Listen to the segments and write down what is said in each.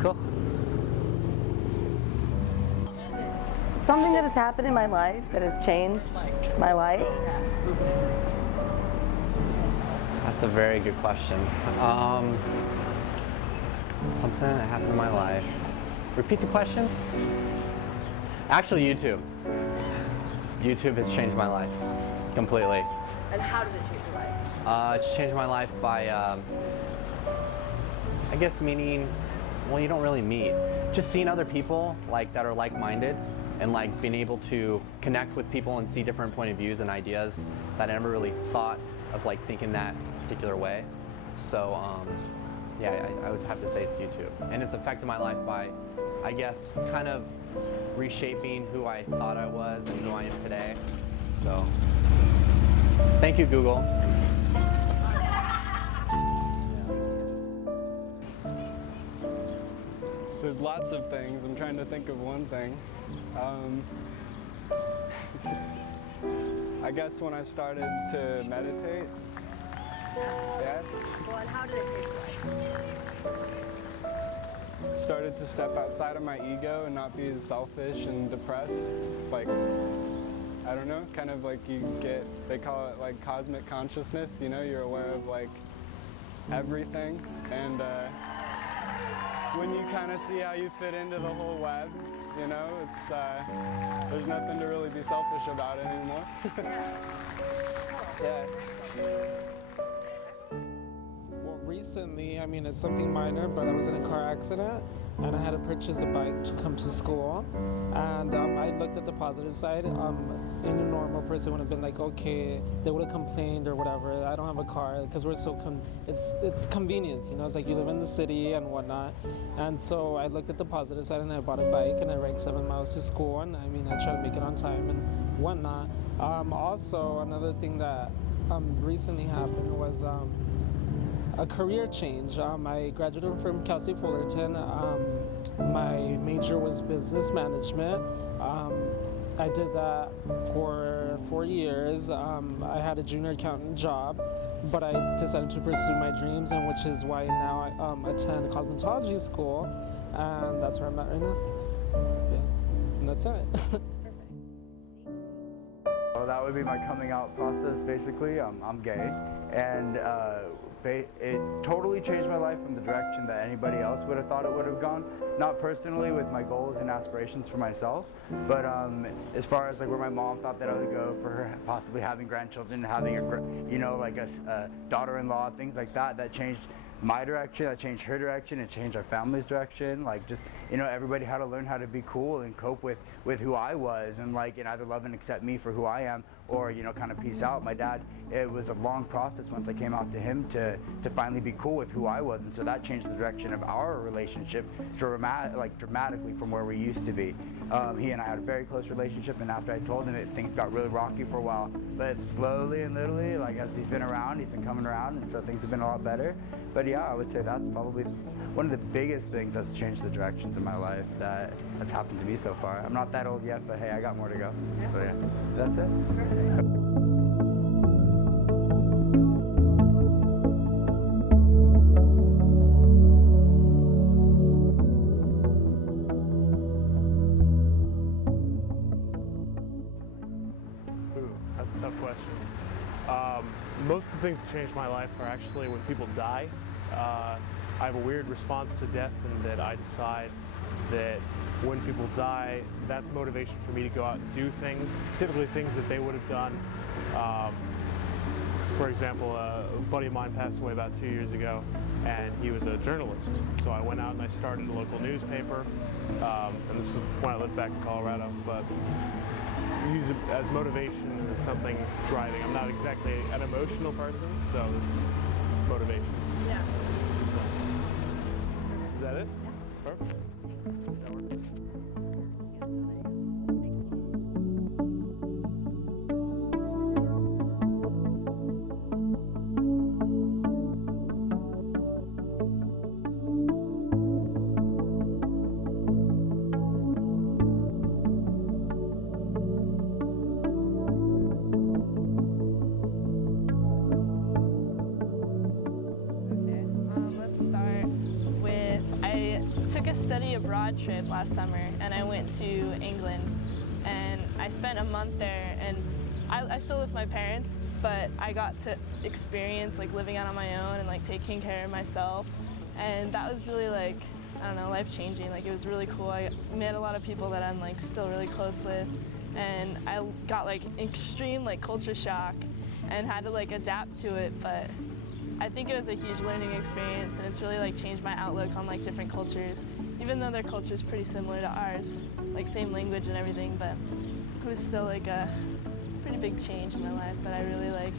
Cool. Something that has happened in my life that has changed my life. That's a very good question. Something that happened in my life. Repeat the question? Actually, YouTube. YouTube has changed my life completely. And how did it change your life? It's changed my life by, I guess, meaning, well, you don't really meet. Just seeing other people like that are like-minded, and like being able to connect with people and see different point of views and ideas that I never really thought of, like thinking that particular way. So yeah, I would have to say it's YouTube. And it's affected my life by, I guess, kind of reshaping who I thought I was and who I am today. So thank you, Google. There's lots of things. I'm trying to think of one thing. I guess when I started to meditate. Yeah. Well, and how did it change your life? Started to step outside of my ego and not be as selfish and depressed. Like, I don't know, kind of like you get, they call it like cosmic consciousness, you know, you're aware of like everything. And when you kind of see how you fit into the whole web, you know, it's, there's nothing to really be selfish about anymore. Yeah. Well, recently, I mean, it's something minor, but I was in a car accident and I had to purchase a bike to come to school. And I looked at the positive side. And a normal person would have been like, okay, they would have complained or whatever. I don't have a car because we're so, it's convenience, you know, it's like you live in the city and whatnot. And so I looked at the positive side and I bought a bike and I ride 7 miles to school. And I mean, I try to make it on time and whatnot. Also, another thing that recently happened was a career change. I graduated from Cal State Fullerton. My major was business management. I did that for 4 years. I had a junior accountant job, but I decided to pursue my dreams, and which is why now I attend cosmetology school, and that's where I'm at right now. Yeah, and that's it. Well, that would be my coming out process, basically. I'm gay, and it totally changed my life in the direction that anybody else would have thought it would have gone. Not personally with my goals and aspirations for myself, but as far as like where my mom thought that I would go for her possibly having grandchildren, having a, you know, like a daughter-in-law, things like that, that changed my direction, that changed her direction, it changed our family's direction. Like, just, you know, everybody had to learn how to be cool and cope with who I was, and like, and either love and accept me for who I am, or, you know, kind of peace out. My dad, it was a long process once I came out to him to finally be cool with who I was, and so that changed the direction of our relationship dramatically from where we used to be. He and I had a very close relationship, and after I told him it, things got really rocky for a while, but slowly and literally, like as he's been around, he's been coming around, and so things have been a lot better. But yeah, I would say that's probably one of the biggest things that's changed the directions of my life that's happened to me so far. I'm not that old yet, but hey, I got more to go. So yeah, that's it. Perfect. That's a tough question. Most of the things that changed my life are actually when people die. I have a weird response to death, in that I decide that when people die, that's motivation for me to go out and do things, typically things that they would have done. For example, a buddy of mine passed away about 2 years ago, and he was a journalist. So I went out and I started a local newspaper, and this is when I lived back in Colorado, but use it as motivation, as something driving. I'm not exactly an emotional person, so this motivation. Yeah. Is that it? Perfect. That works. took a study abroad trip last summer, and I went to England, and I spent a month there, and I still live with my parents, but I got to experience like living out on my own and like taking care of myself, and that was really like, I don't know, life-changing. Like, it was really cool. I met a lot of people that I'm like still really close with, and I got like extreme like culture shock and had to like adapt to it, but I think it was a huge learning experience, and it's really like changed my outlook on like different cultures, even though their culture is pretty similar to ours, like same language and everything, but it was still like a pretty big change in my life. But I really like,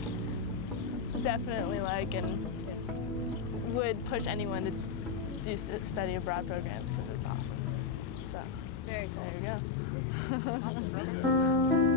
definitely like, and would push anyone to do study abroad programs because it's awesome. So Very cool. there you go.